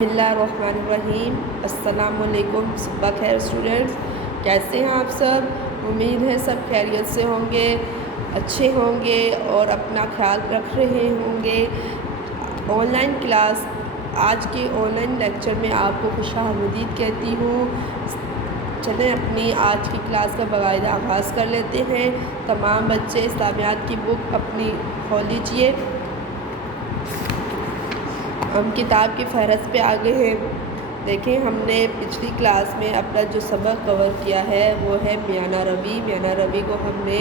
بسم اللہ الرحمن الرحیم۔ السلام علیکم، صبح خیر اسٹوڈنٹس، کیسے ہیں آپ سب؟ امید ہے سب خیریت سے ہوں گے، اچھے ہوں گے اور اپنا خیال رکھ رہے ہوں گے۔ آن لائن کلاس، آج کے آن لائن لیکچر میں آپ کو خوش آمدید کہتی ہوں۔ چلیں اپنی آج کی کلاس کا باقاعدہ آغاز کر لیتے ہیں۔ تمام بچے اسلامیات کی بک اپنی کھول لیجئے۔ ہم کتاب کی فہرست پہ آگے ہیں۔ دیکھیں، ہم نے پچھلی کلاس میں اپنا جو سبق کور کیا ہے وہ ہے میانہ روی۔ میانہ روی کو ہم نے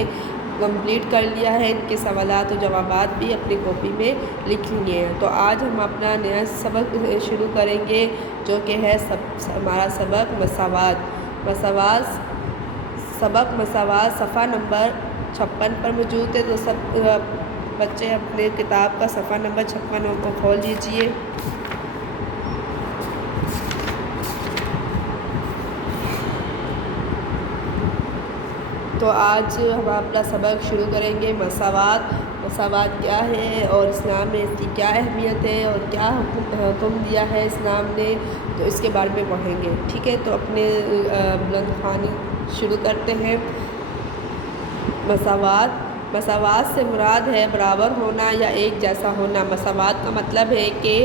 کمپلیٹ کر لیا ہے۔ ان کے سوالات و جوابات بھی اپنی کاپی میں لکھ لیے ہیں۔ تو آج ہم اپنا نیا سبق شروع کریں گے جو کہ ہے ہمارا سبق مساوات۔ سبق مساوات صفحہ نمبر 56 پر موجود ہے۔ تو سب بچے اپنے کتاب کا صفحہ نمبر 56 کو کھول لیجئے۔ تو آج ہم اپنا سبق شروع کریں گے مساوات کیا ہے اور اسلام میں اس کی کیا اہمیت ہے اور کیا حکم دیا ہے اسلام نے، تو اس کے بارے میں پڑھیں گے، ٹھیک ہے؟ تو اپنے بلند خوانی شروع کرتے ہیں۔ مساوات سے مراد ہے برابر ہونا یا ایک جیسا ہونا۔ مساوات کا مطلب ہے کہ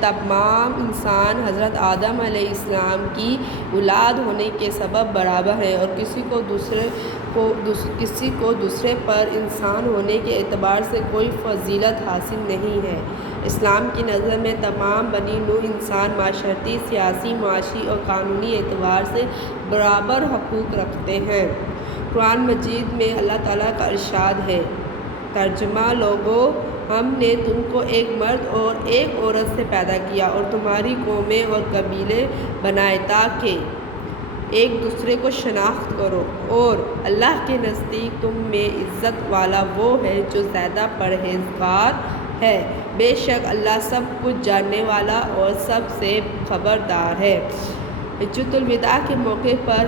تمام انسان حضرت آدم علیہ السلام کی اولاد ہونے کے سبب برابر ہیں اور کسی کو دوسرے پر انسان ہونے کے اعتبار سے کوئی فضیلت حاصل نہیں ہے۔ اسلام کی نظر میں تمام بنی نوع انسان معاشرتی، سیاسی، معاشی اور قانونی اعتبار سے برابر حقوق رکھتے ہیں۔ قرآن مجید میں اللہ تعالیٰ کا ارشاد ہے، ترجمہ: لوگو، ہم نے تم کو ایک مرد اور ایک عورت سے پیدا کیا اور تمہاری قومیں اور قبیلے بنائے تاکہ ایک دوسرے کو شناخت کرو، اور اللہ کے نزدیک تم میں عزت والا وہ ہے جو زیادہ پرہیزگار ہے۔ بے شک اللہ سب کچھ جاننے والا اور سب سے خبردار ہے۔ حجۃ الوداع کے موقع پر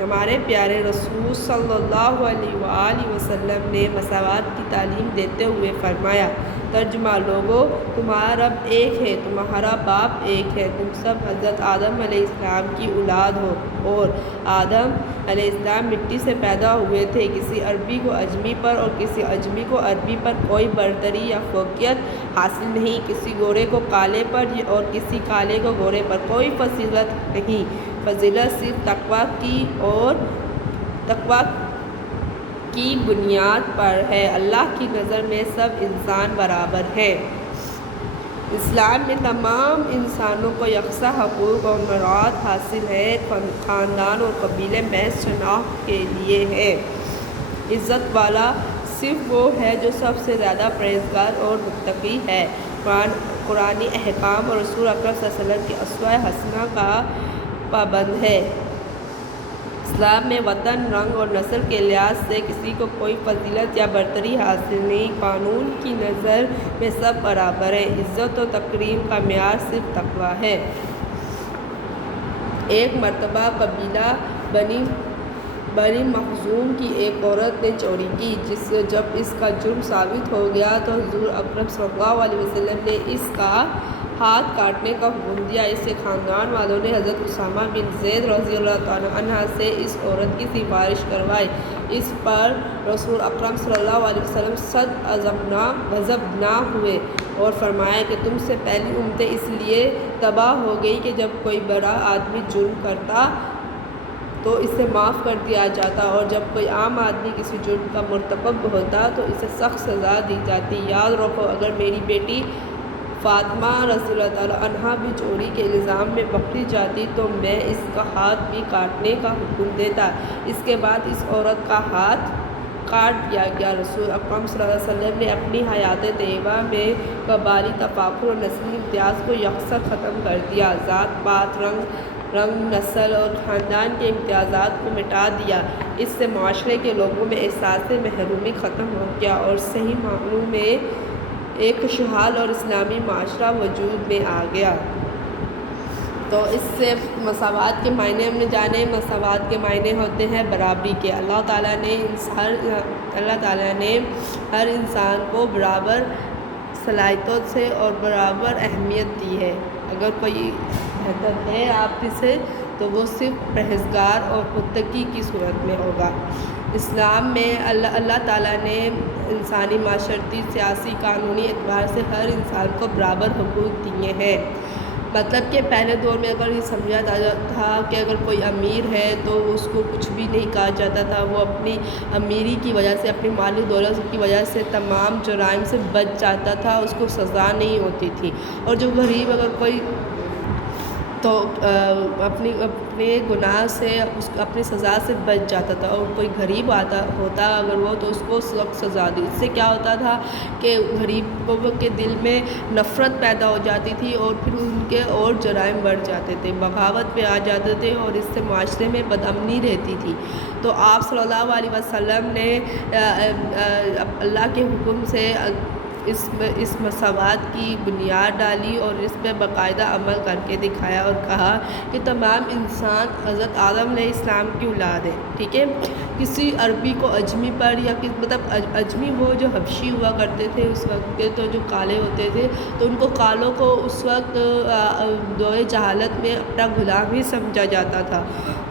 ہمارے پیارے رسول صلی اللہ علیہ وآلہ وسلم نے مساوات کی تعلیم دیتے ہوئے فرمایا، ترجمہ: لوگو، تمہارا رب ایک ہے، تمہارا باپ ایک ہے، تم سب حضرت آدم علیہ السلام کی اولاد ہو اور آدم علیہ السلام مٹی سے پیدا ہوئے تھے۔ کسی عربی کو عجمی پر اور کسی عجمی کو عربی پر کوئی برتری یا فوقیت حاصل نہیں، کسی گورے کو کالے پر اور کسی کالے کو گورے پر کوئی فضیلت نہیں۔ فضیلت صرف تقویٰ کی بنیاد پر ہے۔ اللہ کی نظر میں سب انسان برابر ہیں۔ اسلام میں تمام انسانوں کو یکساں حقوق اور مراعات حاصل ہے۔ خاندان اور قبیلے محض شناخت کے لیے ہیں۔ عزت والا صرف وہ ہے جو سب سے زیادہ پرہیزگار اور متقی ہے، قرآنی احکام اور رسول اکرم صلی اللہ علیہ وسلم کی اسوہ حسنہ کا پابند ہے۔ اسلام میں وطن، رنگ اور نسل کے لحاظ سے کسی کو کوئی فضیلت یا برتری حاصل نہیں۔ قانون کی نظر میں سب برابر ہیں۔ عزت و تکریم کا معیار صرف تقویٰ ہے۔ ایک مرتبہ قبیلہ بنی مخزوم کی ایک عورت نے چوری کی۔ جب اس کا جرم ثابت ہو گیا تو حضور اکرم صلی اللہ علیہ وسلم نے اس کا ہاتھ کاٹنے کا حکم دیا۔ اس کے خاندان والوں نے حضرت اسامہ بن زید رضی اللہ تعالیٰ عنہ سے اس عورت کی سفارش کروائی۔ اس پر رسول اکرم صلی اللہ علیہ وسلم سخت غضبناک ہوئے اور فرمایا کہ تم سے پہلی امتیں اس لیے تباہ ہو گئی کہ جب کوئی بڑا آدمی جرم کرتا تو اسے معاف کر دیا جاتا اور جب کوئی عام آدمی کسی جرم کا مرتکب ہوتا تو اسے سخت سزا دی جاتی۔ یاد رکھو، اگر میری بیٹی فاطمہ رضی اللہ تعالیٰ عنہا بھی چوری کے الزام میں پکڑی جاتی تو میں اس کا ہاتھ بھی کاٹنے کا حکم دیتا۔ اس کے بعد اس عورت کا ہاتھ کاٹ دیا گیا۔ رسول اکرم صلی اللہ علیہ وسلم نے اپنی حیات طیبہ میں قبائلی تفاخر اور نسلی امتیاز کو یکسر ختم کر دیا۔ ذات پات، رنگ، نسل اور خاندان کے امتیازات کو مٹا دیا۔ اس سے معاشرے کے لوگوں میں احساس محرومی ختم ہو گیا اور صحیح معنوں میں ایک خوشحال اور اسلامی معاشرہ وجود میں آ گیا۔ تو اس سے مساوات کے معنی ہم نے جانے۔ مساوات کے معنی ہوتے ہیں برابری کے۔ اللہ تعالیٰ نے ہر انسان کو برابر صلاحیتوں سے اور برابر اہمیت دی ہے۔ اگر کوئی بہتر ہے آپ سے تو وہ صرف پرہیزگار اور متقی کی صورت میں ہوگا۔ اسلام میں اللہ تعالیٰ نے انسانی معاشرتی، سیاسی، قانونی اعتبار سے ہر انسان کو برابر حقوق دیے ہیں۔ مطلب کہ پہلے دور میں اگر یہ سمجھا جاتا تھا کہ اگر کوئی امیر ہے تو اس کو کچھ بھی نہیں کہا جاتا تھا، وہ اپنی امیری کی وجہ سے، اپنی مالی دولت کی وجہ سے تمام جرائم سے بچ جاتا تھا، اس کو سزا نہیں ہوتی تھی۔ اور جو غریب اگر کوئی تو اپنے گناہ سے، اپنی سزا سے بچ جاتا تھا، اور کوئی غریب ہوتا اگر وہ تو اس کو سخت سزا دی۔ اس سے کیا ہوتا تھا کہ غریبوں کے دل میں نفرت پیدا ہو جاتی تھی، اور پھر ان کے اور جرائم بڑھ جاتے تھے، بغاوت پہ آ جاتے تھے، اور اس سے معاشرے میں بدامنی رہتی تھی۔ تو آپ صلی اللہ علیہ وسلم نے اللہ کے حکم سے اس مساوات کی بنیاد ڈالی اور اس پہ باقاعدہ عمل کر کے دکھایا، اور کہا کہ تمام انسان حضرت آدم علیہ السلام کی اولاد ہے، ٹھیک ہے۔ کسی عربی کو اجمی پر یا مطلب اجمی وہ جو حبشی ہوا کرتے تھے اس وقت کے، تو جو کالے ہوتے تھے تو ان کو کالوں کو اس وقت دور جہالت میں اپنا غلام ہی سمجھا جاتا تھا،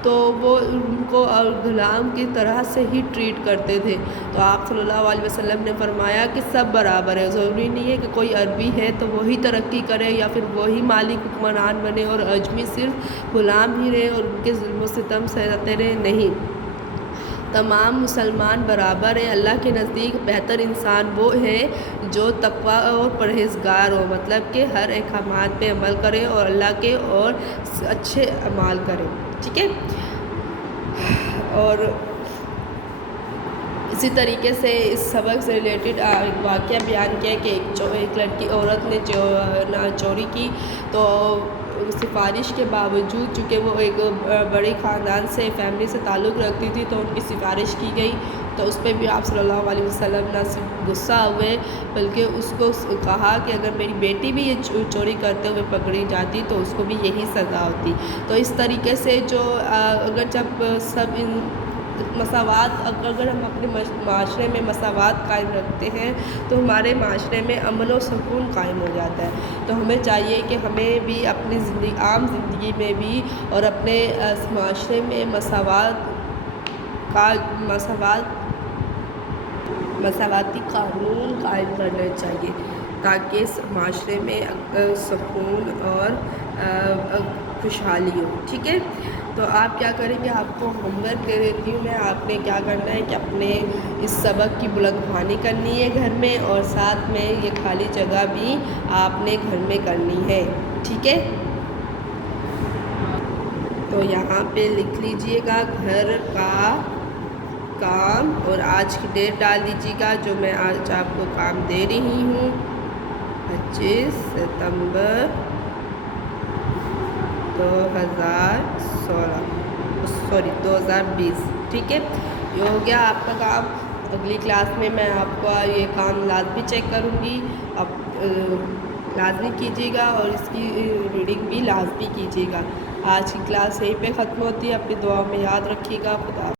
تو وہ ان کو غلام کی طرح سے ہی ٹریٹ کرتے تھے۔ تو آپ صلی اللہ علیہ وسلم نے فرمایا کہ سب برابر ہے، ضروری نہیں ہے کہ کوئی عربی ہے تو وہی ترقی کرے یا پھر وہی مالک حکمران بنے اور اجمی صرف غلام ہی رہے اور ان کے ظلم و ستم سہتے رہے، نہیں۔ تمام مسلمان برابر ہیں۔ اللہ کے نزدیک بہتر انسان وہ ہے جو تقویٰ اور پرہیزگار ہو، مطلب کہ ہر احکامات پہ عمل کرے اور اللہ کے اور اچھے اعمال کرے، ٹھیک ہے۔ اور اسی طریقے سے اس سبق سے ریلیٹڈ ایک واقعہ بیان کیا کہ ایک لڑکی عورت نے چوری کی، تو سفارش کے باوجود، چونکہ وہ ایک بڑے خاندان سے، فیملی سے تعلق رکھتی تھی، تو ان کی سفارش کی گئی، تو اس پہ بھی آپ صلی اللہ علیہ وسلم نہ صرف غصہ ہوئے بلکہ اس کو کہا کہ اگر میری بیٹی بھی یہ چوری کرتے ہوئے پکڑی جاتی تو اس کو بھی یہی سزا ہوتی۔ تو اس طریقے سے جو اگر جب سب مساوات، اگر ہم اپنے معاشرے میں مساوات قائم رکھتے ہیں تو ہمارے معاشرے میں امن و سکون قائم ہو جاتا ہے۔ تو ہمیں چاہیے کہ ہمیں بھی اپنی عام زندگی میں بھی اور اپنے معاشرے میں مساواتی قانون قائم کرنا چاہیے تاکہ اس معاشرے میں سکون اور خوشحالی ہو، ٹھیک ہے۔ تو آپ کیا کریں گے، آپ کو ہوم ورک دے دیتی ہوں میں، آپ نے کیا کرنا ہے کہ اپنے اس سبق کی بلند خوانی کرنی ہے گھر میں، اور ساتھ میں یہ خالی جگہ بھی آپ نے گھر میں کرنی ہے، ٹھیک ہے۔ تو یہاں پہ لکھ لیجئے گا گھر کا کام اور آج کی ڈیٹ ڈال دیجیے گا جو میں آج آپ کو کام دے رہی ہوں، 25 ستمبر 2020، ٹھیک ہے۔ یہ ہو گیا آپ کا کام۔ اگلی کلاس میں میں آپ کا یہ کام لازمی چیک کروں گی، آپ لازمی کیجیے گا اور اس کی ریڈنگ بھی لازمی کیجیے گا۔ آج کی کلاس یہیں پہ ختم ہوتی ہے، اپنی دعاؤں میں یاد رکھیے گا۔ خدا